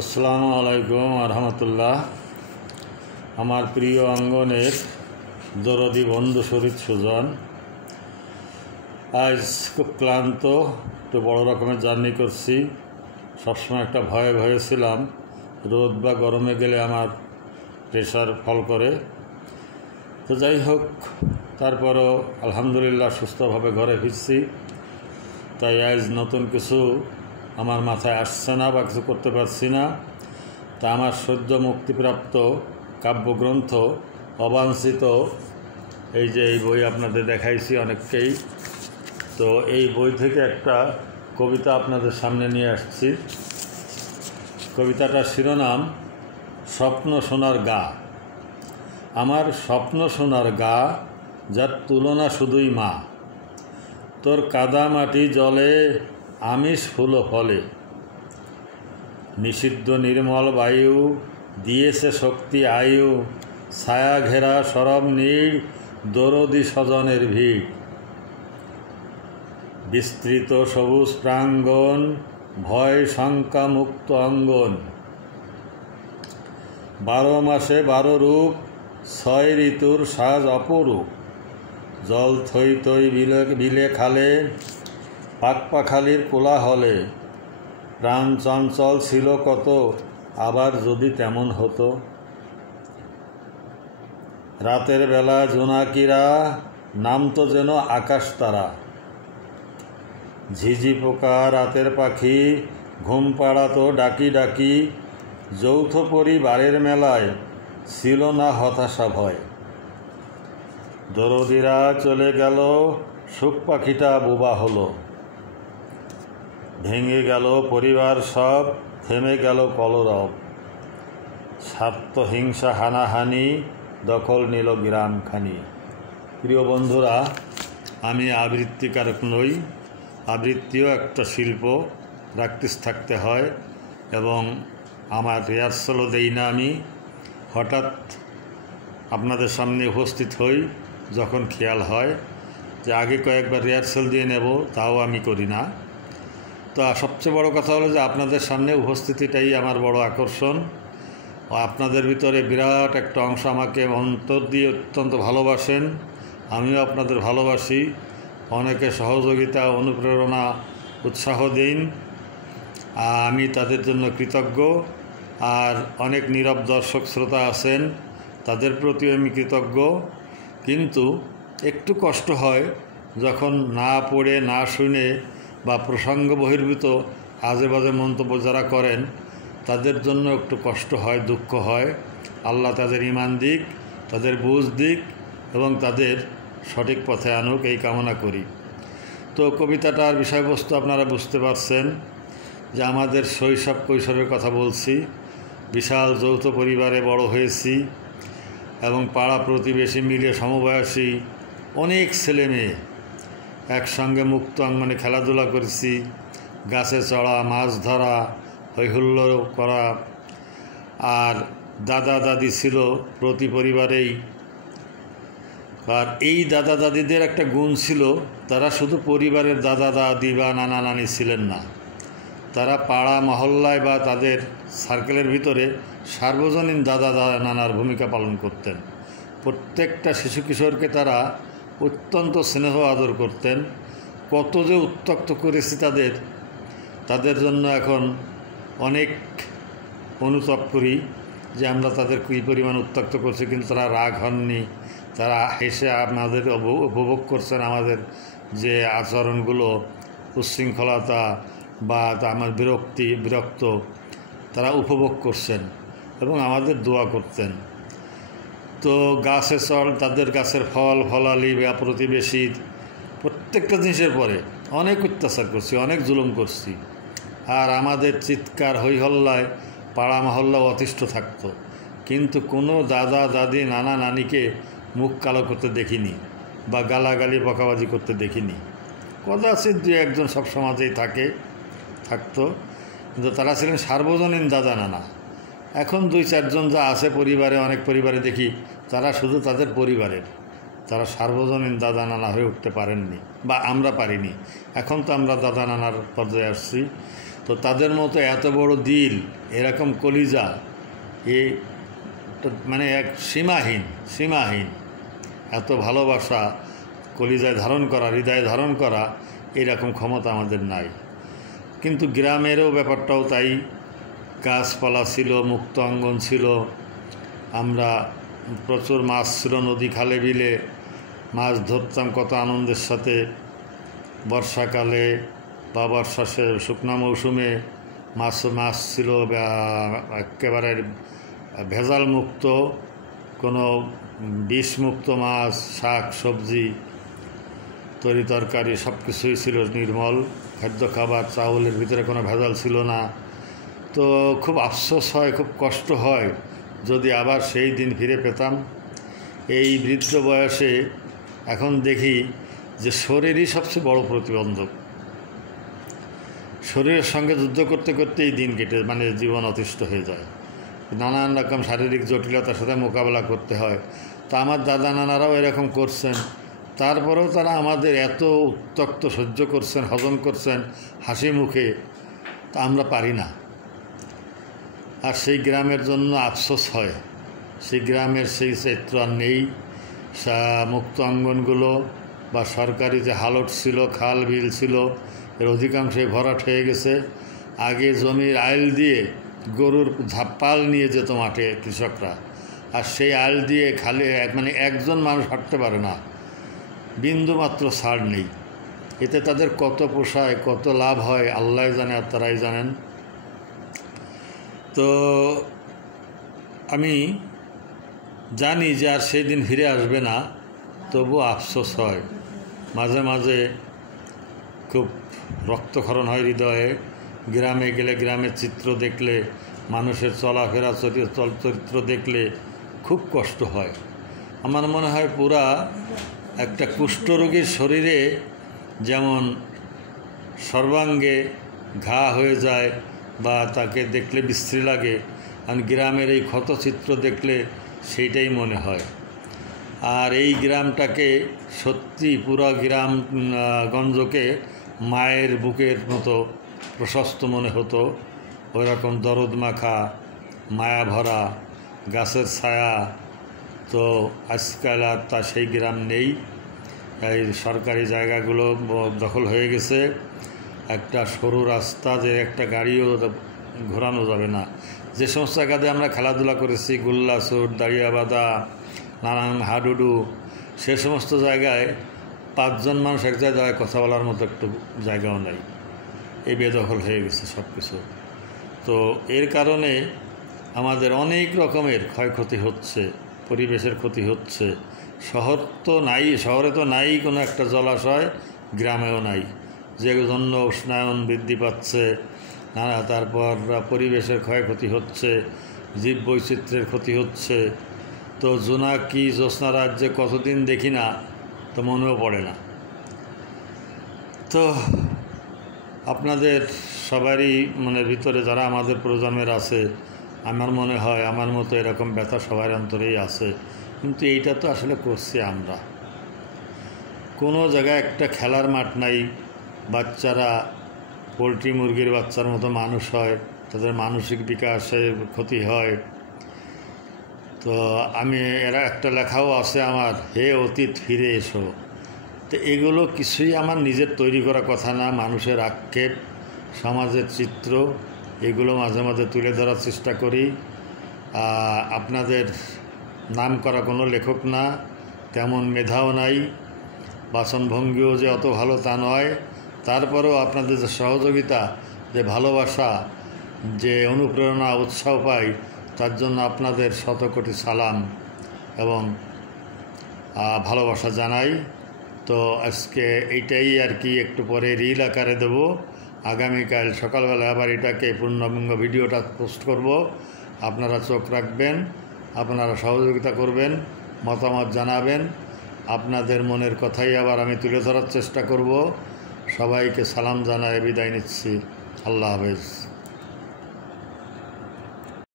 আসসালামু আলাইকুম রহমতুল্লাহ। আমার প্রিয় অঙ্গনের দরদি বন্ধু শরীফ সুজন, আজ খুব ক্লান্ত, একটু বড় রকমের জার্নি করছি। সবসময় একটা ভয়ে ভয়ে ছিলাম, রোদ বা গরমে গেলে আমার প্রেশার ফল করে। তো যাই হোক, তারপরও আলহামদুলিল্লাহ সুস্থভাবে ঘরে ফিরছি। তাই আজ নতুন কিছু আমার মাথায় আসছে না বা কিছু করতে পারছি না। তা আমার সদ্য মুক্তিপ্রাপ্ত কাব্যগ্রন্থ অবাঞ্ছিত, এই যে এই বই আপনাদের দেখাইছি অনেককেই, তো এই বই থেকে একটা কবিতা আপনাদের সামনে নিয়ে আসছি। কবিতাটার শিরোনাম স্বপ্ন সোনার গা। আমার স্বপ্ন সোনার গা, যার তুলনা শুধুই মা। তোর কাদা মাটি জলে, আমিষ ফুল ফলে। নিষিদ্ধ নির্মল বায়ু, দিয়েছে শক্তি আয়ু। ছায়া ঘেরা সরব নীড়, দরদি স্বজনের ভিড়। বিস্তৃত সবুজ প্রাঙ্গণ, ভয় শঙ্কা মুক্ত অঙ্গন। 12 মাসে 12 রূপ, 6 ঋতুর সাজ অপরূপ। জল থই থই বিলে খালে, পাকপাখালির কোলাহলে। প্রাণ চঞ্চল ছিল কত, আবার যদি তেমন হতো। রাতের বেলা জোনাকিরা, নামতো যেন আকাশ তারা। ঝিঝি পোকা রাতের পাখি, ঘুম পাড়াতো ডাকি ডাকি। যৌথ পরিবারের মেলায় ছিল না হতাশা ভয়। দরদিরা চলে গেল, সুখ পাখিটা বোবা হলো। ভেঙে গেল পরিবার সব, থেমে গেল কলরব। স্বার্থ হিংসা হানাহানি, দখল নিল গ্রামখানি। প্রিয় বন্ধুরা, আমি আবৃত্তিকারক নই। আবৃত্তিও একটা শিল্প, প্র্যাকটিস থাকতে হয়, এবং আমার রিহার্সালও দেই না। আমি হঠাৎ আপনাদের সামনে উপস্থিত হই যখন খেয়াল হয়, যে আগে কয়েকবার রিহার্সাল দিয়ে নেব, তাও আমি করি না। তো সবচেয়ে বড় কথা হলো যে আপনাদের সামনে উপস্থিতিটাই আমার বড় আকর্ষণ। আপনাদের ভিতরে বিরাট একটা অংশ আমাকে অন্তর দিয়ে অত্যন্ত ভালোবাসেন, আমিও আপনাদের ভালোবাসি। অনেকে সহযোগিতা, অনুপ্রেরণা, উৎসাহ দিন, আমি তাদের জন্য কৃতজ্ঞ। আর অনেক নীরব দর্শক শ্রোতা আছেন, তাদের প্রতিও আমি কৃতজ্ঞ। কিন্তু একটু কষ্ট হয় যখন না পড়ে, না শুনে বা প্রসঙ্গ বহির্ভূত আজে বাজে মন্তব্য যারা করেন, তাদের জন্য একটু কষ্ট হয়, দুঃখ হয়। আল্লাহ তাদের ঈমান দিক, তাদের বুঝ দিক, এবং তাদের সঠিক পথে আনুক, এই কামনা করি। তো কবিতাটার বিষয়বস্তু আপনারা বুঝতে পারছেন, যে আমাদের শৈশব কৈশোরের কথা বলছি। বিশাল যৌথ পরিবারে বড় হয়েছি, এবং পাড়া প্রতিবেশী মিলে সমবয়সী অনেক ছেলে মেয়ে একসঙ্গে মুক্ত অঙ্গনে খেলাধুলা করেছি। গাছে চড়া, মাছ ধরা, হৈহুল্লোড় করা। আর দাদা দাদি ছিল প্রতি পরিবারেই। আর এই দাদা দাদিদের একটা গুণ ছিল, তারা শুধু পরিবারের দাদা দাদি বা নানা নানি ছিলেন না, তারা পাড়া মহল্লায় বা তাদের সার্কেলের ভিতরে সার্বজনীন দাদা নানার ভূমিকা পালন করতেন। প্রত্যেকটা শিশু কিশোরকে তারা অত্যন্ত স্নেহ আদর করতেন। কত যে উত্ত্যক্ত করেছি তাদের জন্য এখন অনেক অনুতাপ করি, যে আমরা তাদের কী পরিমাণ উত্ত্যক্ত করছি, কিন্তু তারা রাগ হননি। তারা হেসে আমাদের উপভোগ করছেন আমাদের যে আচরণগুলো, উচ্ছৃঙ্খলতা বা আমার বিরক্ত, তারা উপভোগ করছেন এবং আমাদের দোয়া করতেন। তো গাছে চড়, তাদের গাছের ফল ফলালি বা প্রতিবেশীর প্রত্যেকটা জিনিসের পরে অনেক অত্যাচার করছি, অনেক জুলুম করছি। আর আমাদের চিৎকার হইহল্লায় পাড়া মহল্লা অতিষ্ঠ থাকত, কিন্তু কোনো দাদা দাদি নানা নানিকে মুখ কালো করতে দেখিনি বা গালাগালি বকাবাজি করতে দেখিনি। কদাচিৎ দু একজন সব সমাজেই থাকতো, কিন্তু তারা ছিলেন সার্বজনীন দাদা নানা। এখন 2-4 জন যা আছে পরিবারে, অনেক পরিবারে দেখি তারা শুধু তাদের পরিবারের, তারা সার্বজনীন দাদা নানা হয়ে উঠতে পারেননি, বা আমরা পারিনি। এখন তো আমরা দাদা নানার পর্যায়ে আসছি। তো তাদের মতো এত বড় দিল, এরকম কলিজা, এ মানে এক সীমাহীন এত ভালোবাসা কলিজায় ধারণ করা, হৃদয়ে ধারণ করা, এরকম ক্ষমতা আমাদের নাই। কিন্তু গ্রামেরও ব্যাপারটাও তাই। গাছপালা ছিল, মুক্ত অঙ্গন ছিল, আমরা প্রচুর মাছ ছিল, নদী খালে বিলে মাছ ধরতাম কত আনন্দের সাথে। বর্ষাকালে বা বর্ষা শুকনো মৌসুমে মাছ ছিল একেবারে ভেজাল মুক্ত, কোনো বিষমুক্ত মাছ, শাক সবজি, তরি তরকারি সব কিছুই ছিল নির্মল খাদ্য খাবার, চাউলের ভিতরে কোনো ভেজাল ছিল না। তো খুব আফসোস হয়, খুব কষ্ট হয় যদি আবার সেই দিন ফিরে পেতাম। এই বৃদ্ধ বয়সে এখন দেখি যে শরীরই সবচেয়ে বড় প্রতিবন্ধক। শরীরের সঙ্গে যুদ্ধ করতে করতেই দিন কেটে জীবন অতিষ্ঠ হয়ে যায়, নানান রকম শারীরিক জটিলতার সাথে মোকাবেলা করতে হয়। তা আমার দাদা নানারাও এরকম করছেন, তারপরেও তারা আমাদের এত উত্তক্ত সহ্য করছেন, হজম করছেন হাসি মুখে, তা আমরা পারি না। আর সেই গ্রামের জন্য আফসোস হয়, সেই গ্রামের সেই চিত্র আর নেই। মুক্ত অঙ্গনগুলো বা সরকারি যে হালট ছিল, খাল বিল ছিল, এর অধিকাংশই ভরাট হয়ে গেছে। আগে জমির আইল দিয়ে গরুর পাল নিয়ে যেত মাঠে কৃষকরা, আর সেই আইল দিয়ে খালি একজন মানুষ হাঁটতে পারে না, বিন্দুমাত্র ছাড় নেই। এতে তাদের কত পোষায়, কত লাভ হয় আল্লাহ জানে, আর তারাই জানেন। তো আমি জানি যে আর সেই দিন ফিরে আসবে না, তবু আফসোস হয়, মাঝে মাঝে খুব রক্তক্ষরণ হয় হৃদয়ে। গ্রামে গেলে, গ্রামের চিত্র দেখলে, মানুষের চলাফেরা চরিত্র দেখলে খুব কষ্ট হয়। আমার মনে হয় পুরা একটা কুষ্ঠরোগীর শরীরে যেমন সর্বাঙ্গে ঘা হয়ে যায় বা তাকে দেখলে বিশ্রী লাগে, আর গ্রামের এই ক্ষতচিত্র দেখলে সেইটাই মনে হয়। আর এই গ্রামটাকে সত্যি পুরো গ্রামগঞ্জকে মায়ের বুকের মতো প্রশস্ত মনে হতো, ওইরকম দরদ মাখা, মায়া ভরা, গাছের ছায়া। তো আজকাল আর তা সেই গ্রাম নেই। এই সরকারি জায়গাগুলো দখল হয়ে গেছে। একটা সরু রাস্তা, যে একটা গাড়িও ঘোরানো যাবে না। যে সমস্ত জায়গাতে আমরা খেলাধুলা করেছি, গোল্লা চোট, দাঁড়িয়া বাঁধা, নানান হাডুডু, সে সমস্ত জায়গায় 5 জন মানুষ এক জায়গায় কথা বলার মতো একটু জায়গাও নাই। এই বেদখল হয়ে গেছে সব কিছু। তো এর কারণে আমাদের অনেক রকমের ক্ষয়ক্ষতি হচ্ছে, পরিবেশের ক্ষতি হচ্ছে। শহরে তো নাই কোনো একটা জলাশয়, গ্রামেও নাই, যে জন্য উষ্ণায়ন বৃদ্ধি পাচ্ছে, তারপর পরিবেশের ক্ষয়ক্ষতি হচ্ছে, জীব বৈচিত্র্যের ক্ষতি হচ্ছে। তো জোনাকি জ্যোৎস্না রাজ্যে কতদিন দেখি না, তো মনেও পড়ে না। তো আপনাদের সবারই মনের ভিতরে, যারা আমাদের প্রজন্মের আছে, আমার মনে হয় আমার মতো এরকম ব্যথা সবার অন্তরেই আছে। কিন্তু এইটা তো আসলে করছি আমরা। কোনো জায়গায় একটা খেলার মাঠ নাই, বাচ্চারা পোলট্রি মুরগির বাচ্চার মতো মানুষ হয়, তাদের মানসিক বিকাশে ক্ষতি হয়। তো এরা একটা লেখাও আছে আমার, হে অতীত ফিরে এসো। তো এগুলো কিছুই আমার নিজের তৈরি করা কথা না, মানুষের আক্ষেপ, সমাজের চিত্র, এগুলো মাঝে মাঝে তুলে ধরার চেষ্টা করি। আপনাদের নাম করা কোনো লেখক না, তেমন মেধাও নাই, বাচনভঙ্গিও যে অত ভালো তা নয়। তারপরেও আপনাদের যে সহযোগিতা, যে ভালোবাসা, যে অনুপ্রেরণা, উৎসাহ পাই, তার জন্য আপনাদের শতকোটি সালাম এবং ভালোবাসা জানাই। তো আজকে এইটাই আর কি, একটু পরে রিল আকারে দেবো। আগামীকাল সকালবেলা আবার এটাকে পূর্ণাঙ্গ ভিডিওটা পোস্ট করব। আপনারা চোখ রাখবেন, আপনারা সহযোগিতা করবেন, মতামত জানাবেন। আপনাদের মনের কথাই আবার আমি তুলে ধরার চেষ্টা করব। সবাইকে সালাম জানায় বিদায় নিচ্ছি। আল্লাহ হাফেজ।